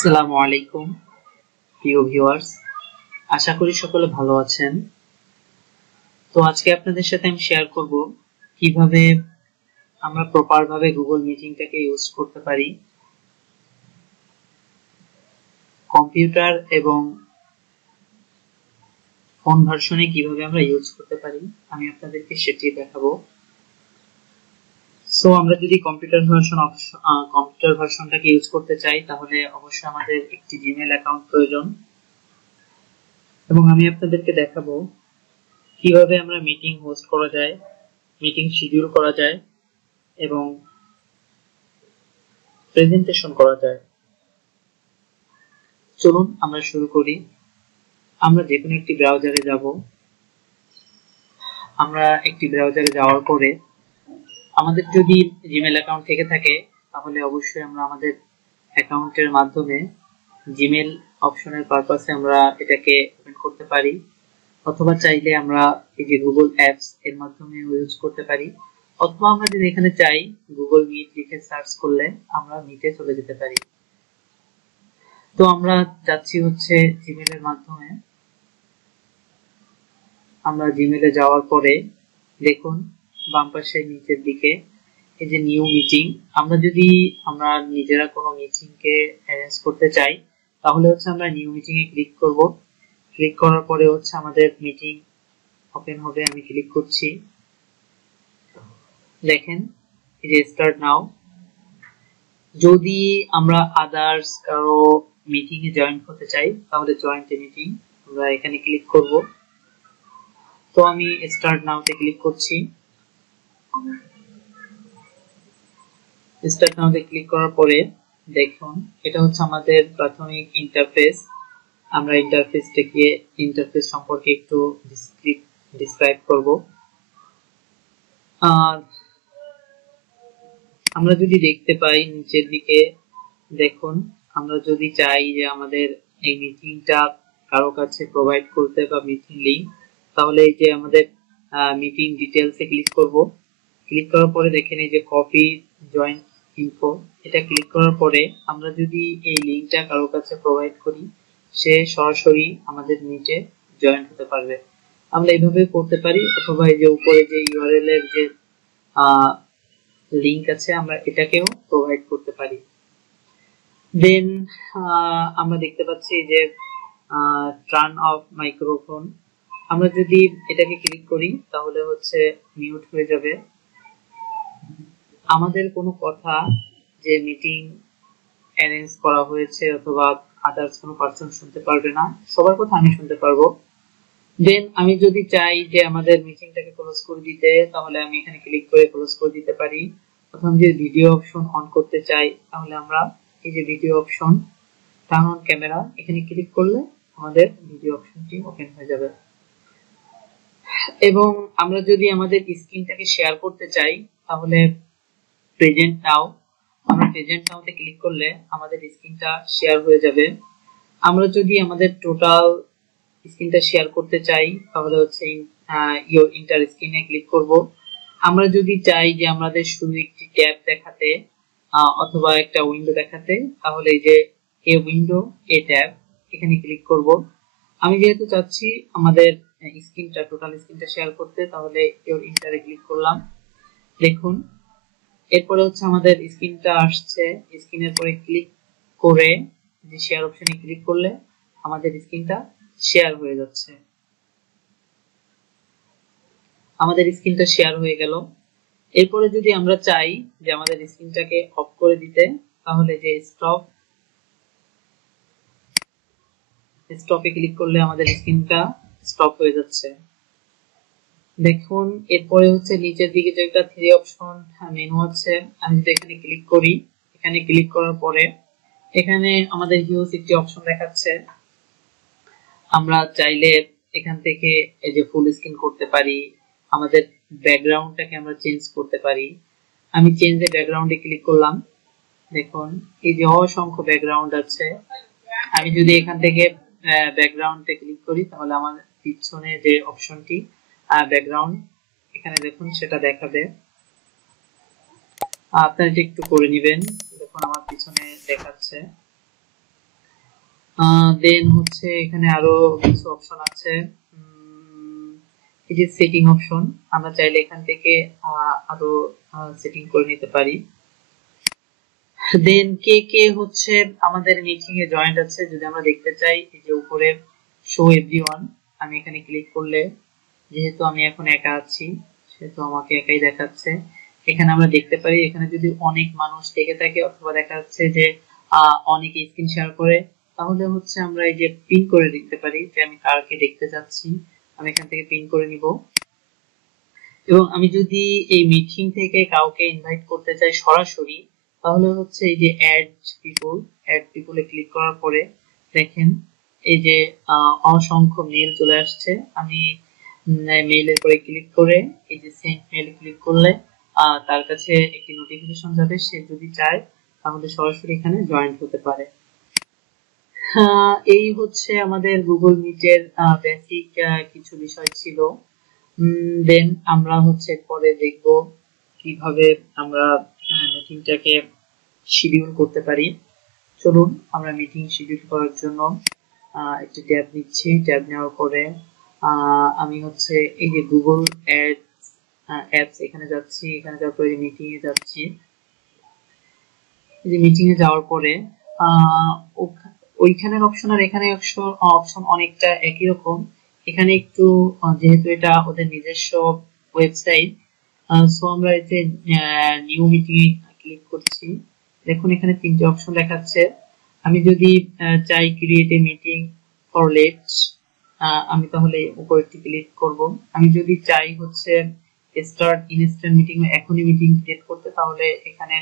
আসসালামু আলাইকুম প্রিয় ভিউয়ার্স, আশা করি সকলে ভালো আছেন। তো আজকে আপনাদের সাথে আমি শেয়ার করব কিভাবে আমরা প্রপার ভাবে গুগল মিটিংটাকে ইউজ করতে পারি কম্পিউটার এবং ফোন ভার্সনে কিভাবে আমরা ইউজ করতে পারি আমি আপনাদেরকে সেটি দেখাবো। সো আমরা যদি কম্পিউটার ভার্সনটাকে ইউজ করতে চাই তাহলে অবশ্যই আমাদের একটি জিমেইল অ্যাকাউন্ট প্রয়োজন এবং আমি আপনাদেরকে দেখাবো কিভাবে আমরা মিটিং হোস্ট করা যায়, মিটিং শিডিউল করা যায় এবং প্রেজেন্টেশন করা যায়। চলুন আমরা শুরু করি। আমরা যে কোনো একটি ব্রাউজারে যাব। আমরা একটি ব্রাউজারে যাওয়ার পরে আমাদের যদি জিমেইল অ্যাকাউন্ট থেকে থাকে তাহলে অবশ্যই আমরা আমাদের অ্যাকাউন্টের মাধ্যমে জিমেইল অপশনের পারপাসে আমরা এটাকে ওপেন করতে পারি, অথবা চাইলে আমরা এই যে গুগল অ্যাপস এর মাধ্যমে ইউজ করতে পারি, অথবা আমরা যদি এখানে চাই গুগল মিট লিখে সার্চ করলে আমরা মিটে চলে যেতে পারি। তো আমরা যাচ্ছি হচ্ছে জিমেইলের মাধ্যমে। আমরা জিমেইলে যাওয়ার পরে দেখুন বাম পাশে নিচের দিকে এই যে নিউ মিটিং। আমরা নিজেরা কোনো মিটিং কে অ্যারেঞ্জ করতে চাই তাহলে হচ্ছে আমরা নিউ মিটিং এ ক্লিক করব। ক্লিক করার পরে হচ্ছে আমাদের মিটিং ওপেন হবে। আমি ক্লিক করছি, দেখেন এই যে স্টার্ট নাও। যদি আমরা আদার্স কারো মিটিং এ জয়েন করতে চাই তাহলে জয়েন্ট এ মিটিং আমরা এখানে ক্লিক করব। তো আমি স্টার্ট নাও তে ক্লিক করছি। স্টার্ট নাও তে ক্লিক করার পরে দেখুন এটা হচ্ছে আমাদের প্রাথমিক ইন্টারফেস। আমরা ইন্টারফেস সম্পর্কে একটু ডিসক্রাইব করব। আমরা যদি দেখতে পাই নিচের দিকে দেখুন, আমরা যদি চাই যে আমাদের এই মিটিংটা কারো কাছে প্রোভাইড করতে বা মিটিং লিংক, তাহলে এই যে আমাদের মিটিং ডিটেইলস এ ক্লিক করব। ক্লিক করার পরে দেখেন এই যে কপি জয়েন্ট ইনফো, এটা ক্লিক করার পরে আমরা যদি এই লিংকটা কারো কাছে প্রোভাইড করি সে সরাসরি আমাদের মিটে জয়েন হতে পারবে। আমরা এইভাবে করতে পারি, অথবা এই যে উপরে যে ইউআরএল এর যে লিংক আছে আমরা এটাকেও প্রোভাইড করতে পারি। দেন আমরা দেখতে পাচ্ছি যে টার্ন অফ মাইক্রোফোন, আমরা যদি এটাকে ক্লিক করি তাহলে হচ্ছে মিউট হয়ে যাবে। আমাদের কোনো কথা যে মিটিং অ্যারেঞ্জ করা হয়েছে অথবা আদার্স কোনো পারসন শুনতে পারবে না, সবার কথা আমি শুনতে পারবো। দেন আমি যদি চাই যে আমাদের মিটিংটাকে ক্লোজ করে দিতে তাহলে আমি এখানে ক্লিক করে ক্লোজ করে দিতে পারি, অথবা আমি যদি ভিডিও অপশন অন করতে চাই তাহলে আমরা এই যে video option turn on camera এখানে ক্লিক করলে আমাদের ভিডিও অপশনটি ওপেন হয়ে যাবে। এবং আমরা যদি আমাদের স্ক্রিনটাকে শেয়ার করতে চাই তাহলে প্রেজেন্ট নাও, আমরা প্রেজেন্ট নাও তে ক্লিক করলে আমাদের স্ক্রিনটা শেয়ার হয়ে যাবে। আমরা যদি আমাদের টোটাল স্ক্রিনটা শেয়ার করতে চাই তাহলে হচ্ছে ইওর ইন্টার স্ক্রিনে ক্লিক করব। আমরা যদি চাই যে আমাদের শুধু একটি ট্যাব দেখাতে অথবা একটা উইন্ডো দেখাতে তাহলে এই যে এ উইন্ডো এ ট্যাব এখানে ক্লিক করব। আমি যেহেতু চাচ্ছি আমাদের স্ক্রিনটা টোটাল স্ক্রিনটা শেয়ার করতে তাহলে ইওর ইন্টারে ক্লিক করলাম। দেখুন এরপরে হচ্ছে আমাদের স্ক্রিনটা আসছে, স্ক্রিনের পরে ক্লিক করে যে শেয়ার অপশনে ক্লিক করলে আমাদের স্ক্রিনটা শেয়ার হয়ে যাচ্ছে। আমাদের স্ক্রিনটা শেয়ার হয়ে গেল। এরপরে যদি আমরা চাই যে আমাদের স্ক্রিনটাকে অফ করে দিতে তাহলে যে স্টপে ক্লিক করলে আমাদের স্ক্রিনটা স্টপ হয়ে যাচ্ছে। দেখুন এরপরে হচ্ছে নিচের দিকে যে একটা থ্রি অপশন মেনু আছে, আমি যদি এখানে ক্লিক করি, এখানে ক্লিক করার পরে এখানে আমাদের হিউজ একটি অপশন দেখাচ্ছে। আমরা চাইলে এখান থেকে এই যে ফুল স্ক্রিন করতে পারি, আমাদের ব্যাকগ্রাউন্ডটাকে আমরা চেঞ্জ করতে পারি। আমি চেঞ্জ এ ব্যাকগ্রাউন্ডে ক্লিক করলাম। দেখুন এই যে অসংখ্য ব্যাকগ্রাউন্ড আছে। আমি যদি এখান থেকে ব্যাকগ্রাউন্ডে ক্লিক করি তাহলে আমার পিছনে যে অপশনটি ব্যাকগ্রাউন্ড এখানে দেখুন সেটা দেখাবে। আপনারা একটু করে নেবেন। দেখুন আমার পিছনে দেখাচ্ছে। দেন হচ্ছে এখানে আরো কিছু অপশন আছে। এই যে সেটিং অপশন, আমরা চাইলে এখান থেকে আরো সেটিং করে নিতে পারি। দেন কে কে হচ্ছে আমাদের মিটিং এ জয়েন্ট আছে যদি আমরা দেখতে চাই, এই যে উপরে শো এভরিওয়ান, আমি এখানে ক্লিক করলে যেহেতু আমি এখন একা আছি সেহেতু আমাকে একাই দেখাচ্ছে। এখানে আমরা দেখতে পারি এখানে যদি অনেক মানুষ দেখে থাকে অথবা দেখা যাচ্ছে যে অনেকে স্ক্রিন শেয়ার করে, তাহলে হচ্ছে আমরা এই যে পিন করে দিতে পারি যে আমি কারকে দেখতে চাচ্ছি, আমি এখান থেকে পিন করে নিব। এবং আমি যদি এই মিটিং থেকে কাউকে ইনভাইট করতে চাই সরাসরি, তাহলে হচ্ছে এই যে অ্যাড পিপলে ক্লিক করার পরে দেখেন এই যে অসংখ্য মেল চলে আসছে। আমি মেইলের পরে ক্লিক করে এই যে সেন্ড মেল ক্লিক করলে তার কাছে একটি নোটিফিকেশন যাবে, সে যদি চায় তাহলে সরাসরি এখানে জয়েন্ট হতে পারে। এই হচ্ছে আমাদের গুগল মিটের বেসিক কিছু বিষয় ছিল। দেন আমরা হচ্ছে পরে দেখব কিভাবে আমরা মিটিংটাকে শিডিউল করতে পারি। চলুন আমরা মিটিং শিডিউল করার জন্য একটি ট্যাব নিচ্ছি। ট্যাব নেওয়ার পরে আমি হচ্ছে এই যে গুগল অ্যাপস এখানে যাচ্ছি, এখানে যাওয়ার পরে মিটিং এ যাচ্ছি। এই যে মিটিং এ যাওয়ার পরে ওইখানের অপশন আর এখানে অপশন অনেকটা একই রকম। এখানে একটু যেহেতু এটা ওদের নিজস্ব ওয়েবসাইট, সো আমরা এই যে নিউ মিটিং ক্লিক করছি, দেখুন এখানে তিনটে অপশন দেখাচ্ছে। আমি যদি চাই create a meeting for late, আমি তাহলে উপরেরটি ক্লিক করব। আমি যদি চাই হচ্ছে স্টার্ট ইনস্ট্যান্ট মিটিং, এখনই মিটিং ক্রিয়েট করতে, তাহলে এখানে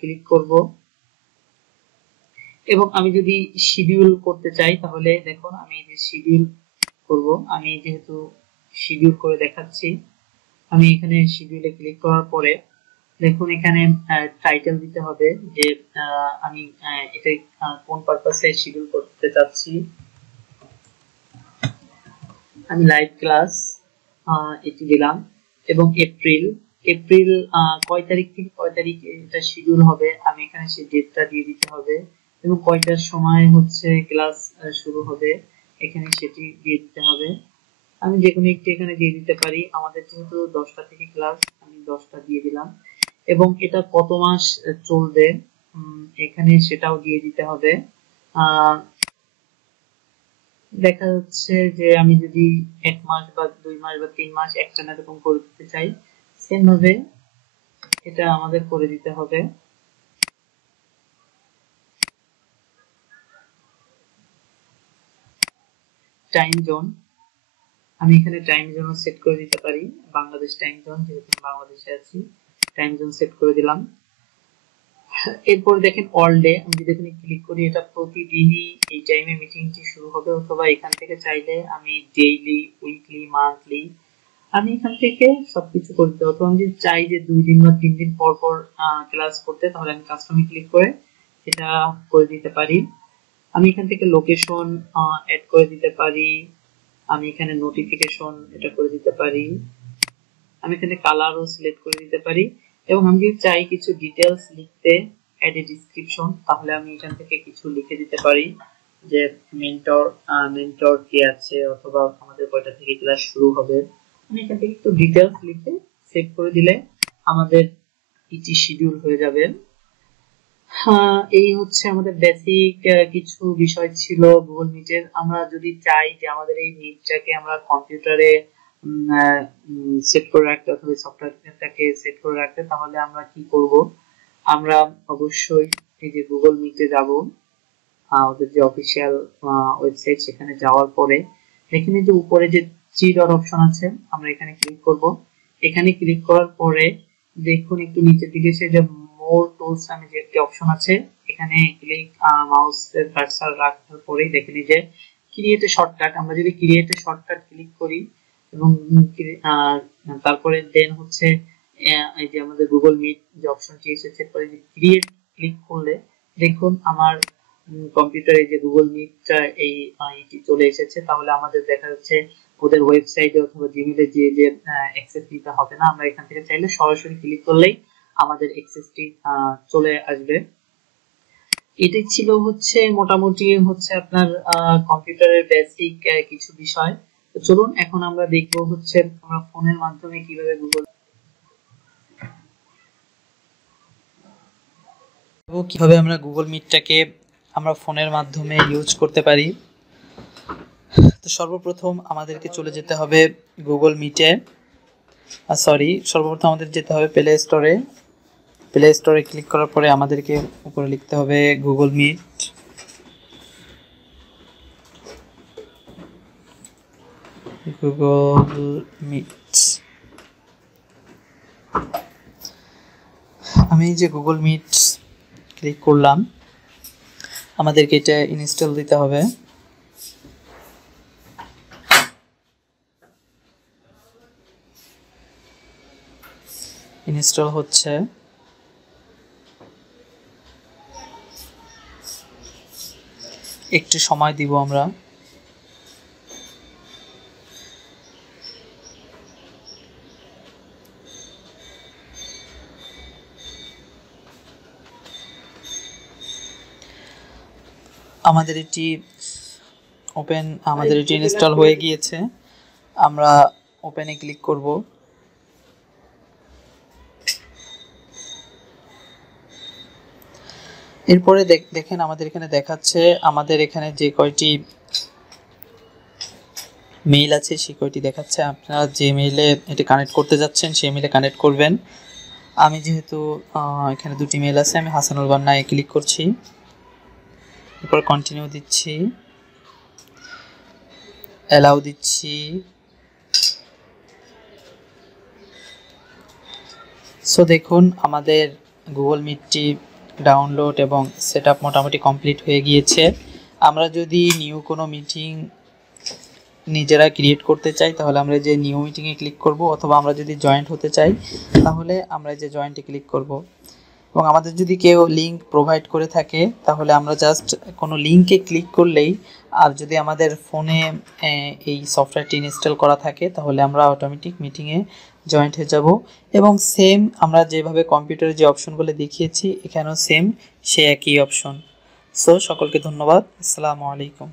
ক্লিক করব। এবং আমি যদি শিডিউল করতে চাই তাহলে দেখুন আমি এই যে শিডিউল করব, আমি যেহেতু শিডিউল করে দেখাচ্ছি, আমি এখানে শিডিউলে ক্লিক করার পরে দেখুন এখানে টাইটেল দিতে হবে যে আমি এটা কোন পারপাসে শিডিউল করতে চাচ্ছি। আমি লাইভ ক্লাস এটি দিলাম এবং এপ্রিল কয় তারিখ থেকে কয় তারিখ এটা শিডিউল হবে, আমি এখানে সেই ডেটটা দিয়ে দিতে হবে এবং কয়টার সময় হচ্ছে ক্লাস শুরু হবে এখানে সেটি দিয়ে দিতে হবে। আমি যে কোনো একটি এখানে দিয়ে দিতে পারি, আমাদের যেহেতু 10টা থেকে ক্লাস, আমি 10টা দিয়ে দিলাম। এবং এটা কত মাস চলবে এখানে সেটাও দিয়ে দিতে হবে। দেখা যাচ্ছে যে আমি যদি 1 মাস বা 2 মাস বা 3 মাস একটানা এরকম করে দিতে চাই, সেম ভাবে এটা আমাদের করে দিতে হবে। টাইম জোন, আমি এখানে টাইম জোন সেট করে দিতে পারি, বাংলাদেশ টাইম জোন, যেহেতু বাংলাদেশে আছি টাইম জোন সেট করে দিলাম। এরপর দেখেন অল ডে, আমি যদি এখানে ক্লিক করি এটা প্রতিদিনই এই টাইমে মিটিংটি শুরু হবে, অথবা এখান থেকে চাইলে আমি ডেইলি, উইকলি, মান্থলি আমি এখান থেকে সবকিছু করতে হতো। আমি যদি চাই যে 2 দিন বা 3 দিন পর পর ক্লাস করতে, তাহলে আমি কাস্টমে ক্লিক করে এটা করে দিতে পারি। আমি এখান থেকে লোকেশন অ্যাড করে দিতে পারি, আমি এখানে নোটিফিকেশন এটা করে দিতে পারি, আমি এখানে কালারও সিলেক্ট করে দিতে পারি। এবং আমি যদি চাই কিছু ডিটেলস লিখতে, অ্যাড এ ডেসক্রিপশন, তাহলে আমি এখান থেকে কিছু লিখে দিতে পারি যে মেন্টর কে আছে অথবা আমাদের কয়টা থেকে ক্লাস শুরু হবে। আমি এখান থেকে একটু ডিটেলস লিখে সেভ করে দিলে আমাদের ইটি শিডিউল হয়ে যাবে। এই হচ্ছে আমাদের বেসিক কিছু বিষয় ছিল গুগল মিটের। আমরা যদি চাই যে আমাদের এই মিটটাকে আমরা কম্পিউটারে সেট করে রাখতে অথবা সফটওয়্যারটাকে সেট করে রাখতে, তাহলে আমরা কি করব, আমরা অবশ্যই এই যে গুগল মিটে যাব, ওদের যে অফিসিয়াল ওয়েবসাইট, সেখানে যাওয়ার পরে এখানে যে উপরে যে থ্রি ডট অপশন আছে আমরা এখানে ক্লিক করব। এখানে ক্লিক করার পরে দেখুন একটু নিচের দিকে সে যে মোর টুলস নামে যে একটি অপশন আছে, এখানে ক্লিক মাউসের কার্সার রাখার পরেই দেখেন যে ক্রিয়েট এ শর্টকাট, আমরা যদি ক্রিয়েট এ শর্টকাট ক্লিক করি এবং তারপরে দেন হচ্ছে এই যে আমাদের গুগল মিট যে অপশনটি এসেছে, পরে যে ক্রিয়েট ক্লিক করলে দেখুন আমার কম্পিউটারে যে গুগল মিটটা এই আইটি চলে এসেছে। তাহলে আমাদের দেখা যাচ্ছে ওদের ওয়েবসাইটে অথবা জিমেলে যে অ্যাক্সেস নিতে হবে না, আমরা এখান থেকে চাইলে সরাসরি ক্লিক করলেই আমাদের অ্যাক্সেসটি চলে আসবে। এটাই ছিল হচ্ছে মোটামুটি হচ্ছে আপনার কম্পিউটারের বেসিক কিছু বিষয়। তো চলুন এখন আমরা দেখবো হচ্ছে আমরা ফোনের মাধ্যমে কিভাবে আমরা গুগল মিটটাকে আমরা ফোনের মাধ্যমে ইউজ করতে পারি। তো সর্বপ্রথম আমাদেরকে চলে যেতে হবে গুগল মিটে, সর্বপ্রথম আমাদের যেতে হবে প্লে স্টোরে ক্লিক করার পরে আমাদেরকে উপরে লিখতে হবে গুগল মিট। আমি যে গুগল মিট ক্লিক করলাম, আমাদেরকে এটা ইনস্টল দিতে হবে। ইনস্টল হচ্ছে। একটু সময় দিব আমরা। আমাদের এটি ইনস্টল হয়ে গিয়েছে। আমরা ওপেনে ক্লিক করব। এরপরে দেখেন আমাদের এখানে দেখাচ্ছে আমাদের এখানে যে কয়টি মেইল আছে সেই কয়টি দেখাচ্ছে। আপনারা যে মেইলে এটি কানেক্ট করতে যাচ্ছেন সেই মেইলে কানেক্ট করবেন। আমি যেহেতু এখানে দুটি মেইল আছে, আমি হাসানুল বান্নায় ক্লিক করছি, এরপর কন্টিনিউ দিচ্ছি, অ্যালাউ দিচ্ছি। সো দেখুন আমাদের গুগল মিটটি ডাউনলোড এবং সেটআপ মোটামুটি কমপ্লিট হয়ে গিয়েছে। আমরা যদি নিউ কোনো মিটিং নিজেরা ক্রিয়েট করতে চাই তাহলে আমরা যে নিউ মিটিংয়ে ক্লিক করব, অথবা আমরা যদি জয়েন্ট হতে চাই তাহলে আমরা যে জয়েন্টে ক্লিক করব। এবং আমাদের যদি কেউ লিঙ্ক প্রোভাইড করে থাকে তাহলে আমরা জাস্ট কোনো লিঙ্কে ক্লিক করলেই, আর যদি আমাদের ফোনে এই সফটওয়্যারটি ইনস্টল করা থাকে তাহলে আমরা অটোমেটিক মিটিংয়ে জয়েন্ট হয়ে যাব। এবং সেম আমরা যেভাবে কম্পিউটারে যে অপশনগুলো দেখিয়েছি এখানেও সেম সে একই অপশন। সো সকলকে ধন্যবাদ। আসসালামু আলাইকুম।